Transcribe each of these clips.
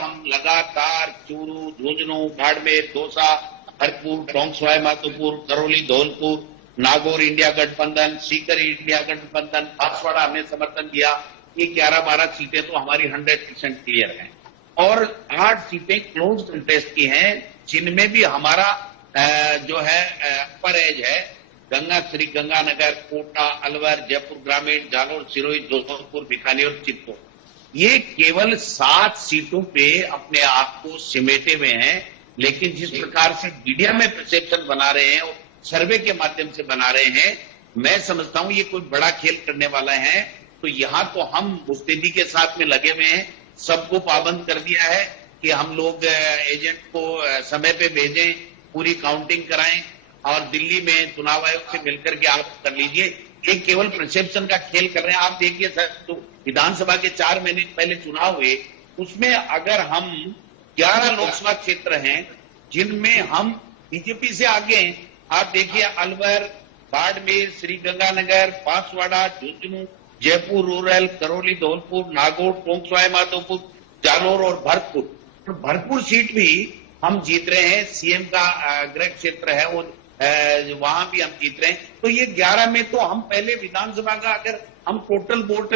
हम लगातार चूरू, झुंझुनू, बाड़मेर, दौसा, भरतपुर, टोंक सवाई माधोपुर, करौली, धौलपुर, नागौर इंडिया गठबंधन, सीकर इंडिया गठबंधन, बांसवाड़ा हमने समर्थन दिया। ये 11-12 सीटें तो हमारी 100% क्लियर हैं और 8 सीटें क्लोज कंटेस्ट की हैं, जिनमें भी हमारा जो है अपर एज है श्री गंगानगर, कोटा, अलवर, जयपुर ग्रामीण, जालोर, सिरोही, जोधपुर, बीकानेर, चित्तौड़। ये केवल 7 सीटों पे अपने आप को सिमेटे हुए हैं, लेकिन जिस प्रकार से मीडिया में परसेप्शन बना रहे हैं और सर्वे के माध्यम से बना रहे हैं, मैं समझता हूं ये कोई बड़ा खेल करने वाला है। तो यहां तो हम मुस्तैदी के साथ में लगे हुए हैं, सबको पाबंद कर दिया है कि हम लोग एजेंट को समय पे भेजें, पूरी काउंटिंग कराएं और दिल्ली में चुनाव आयोग से मिलकर के आप कर लीजिए। ये केवल परसेप्शन का खेल कर रहे हैं। आप देखिए सर, तो विधानसभा के 4 महीने पहले चुनाव हुए, उसमें अगर हम 11 लोकसभा क्षेत्र हैं जिनमें हम बीजेपी से आगे हैं। आप देखिए अलवर, बाड़मेर, श्रीगंगानगर, बांसवाड़ा, झुंझुनू, जयपुर रूरल, करौली, धौलपुर, नागौर, टोंक सवाई माधोपुर, जालोर और भरतपुर। तो भरतपुर सीट भी हम जीत रहे हैं। सीएम का गृह क्षेत्र है वो, वहां भी हम जीत रहे हैं। तो ये 11 में तो हम पहले विधानसभा का अगर हम टोटल वोट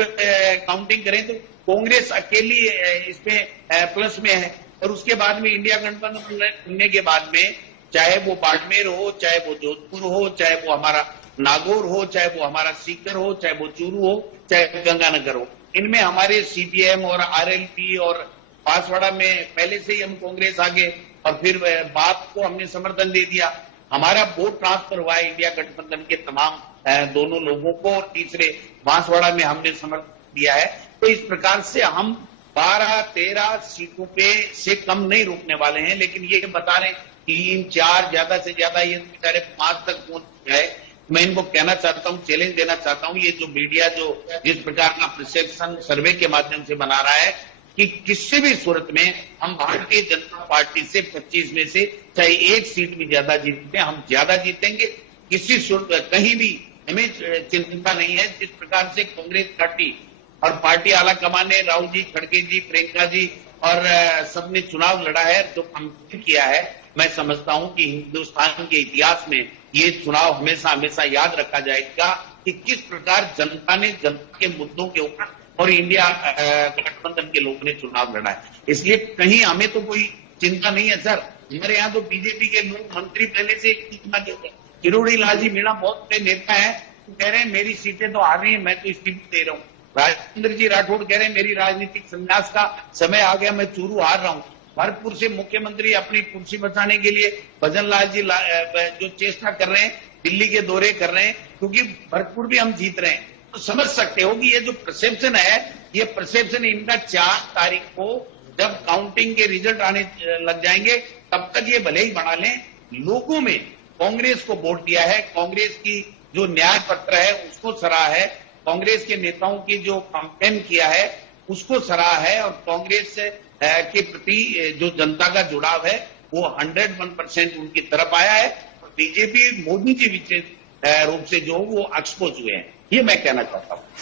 काउंटिंग करें तो कांग्रेस अकेली इसमें प्लस में है और उसके बाद में इंडिया गठबंधन बनने के बाद में चाहे वो बाड़मेर हो, चाहे वो जोधपुर हो, चाहे वो हमारा नागौर हो, चाहे वो हमारा सीकर हो, चाहे वो चूरू हो, चाहे गंगानगर हो, इनमें हमारे सीपीएम और आरएलपी और बांसवाड़ा में पहले से ही हम कांग्रेस आगे और फिर बात को हमने समर्थन दे दिया। हमारा वोट ट्रांसफर हुआ है इंडिया गठबंधन के तमाम दोनों लोगों को और तीसरे बांसवाड़ा में हमने समर्थन दिया है। तो इस प्रकार से हम 12-13 सीटों पे से कम नहीं रुकने वाले हैं, लेकिन ये बता रहे 3-4 ज्यादा से ज्यादा ये 5 तक पहुंच जाए। मैं इनको कहना चाहता हूं, चैलेंज देना चाहता हूं, ये जो मीडिया जो जिस प्रकार का परसेप्शन सर्वे के माध्यम से बना रहा है कि किसी भी सूरत में हम भारतीय जनता पार्टी से 25 में से चाहे 1 सीट भी ज्यादा जीतते हैं, हम ज्यादा जीतेंगे। किसी सूरत कहीं भी हमें चिंता नहीं है। जिस प्रकार से कांग्रेस पार्टी और पार्टी आला कमान ने राहुल जी, खड़गे जी, प्रियंका जी और सबने चुनाव लड़ा है, जो कंप्लीट किया है, मैं समझता हूं कि हिंदुस्तान के इतिहास में ये चुनाव हमेशा हमेशा याद रखा जाएगा कि किस प्रकार जनता ने जनता के मुद्दों के ऊपर और इंडिया गठबंधन के लोगों ने चुनाव लड़ा है। इसलिए कहीं हमें तो कोई चिंता नहीं है सर। हमारे यहाँ तो बीजेपी के लोग मंत्री पहले से किरोड़ी लाल जी मीणा बहुत बड़े नेता है, तो कह रहे हैं मेरी सीटें तो आ रही है, मैं तो इस्तीफा दे रहा हूँ। राजेंद्र जी राठौड़ कह रहे हैं मेरी राजनीतिक संन्यास का समय आ गया, मैं चूरू हार रहा हूँ। भरतपुर से मुख्यमंत्री अपनी कुर्सी बचाने के लिए भजन लाल जी जो चेष्टा कर रहे हैं, दिल्ली के दौरे कर रहे हैं, क्योंकि भरतपुर भी हम जीत रहे हैं। तो समझ सकते हो कि ये जो परसेप्शन है, ये परसेप्शन इनका 4 तारीख को जब काउंटिंग के रिजल्ट आने लग जाएंगे, तब तक ये भले ही बना लें। लोगों में कांग्रेस को वोट दिया है, कांग्रेस की जो न्याय पत्र है उसको सराहा है, कांग्रेस के नेताओं की जो कैंपेन किया है उसको सराहा है और कांग्रेस के प्रति जो जनता का जुड़ाव है वो 101% उनकी तरफ आया है। बीजेपी मोदी जी विशेष रूप से जो वो एक्सपोज हुए हैं, ये मैं कहना चाहता हूं।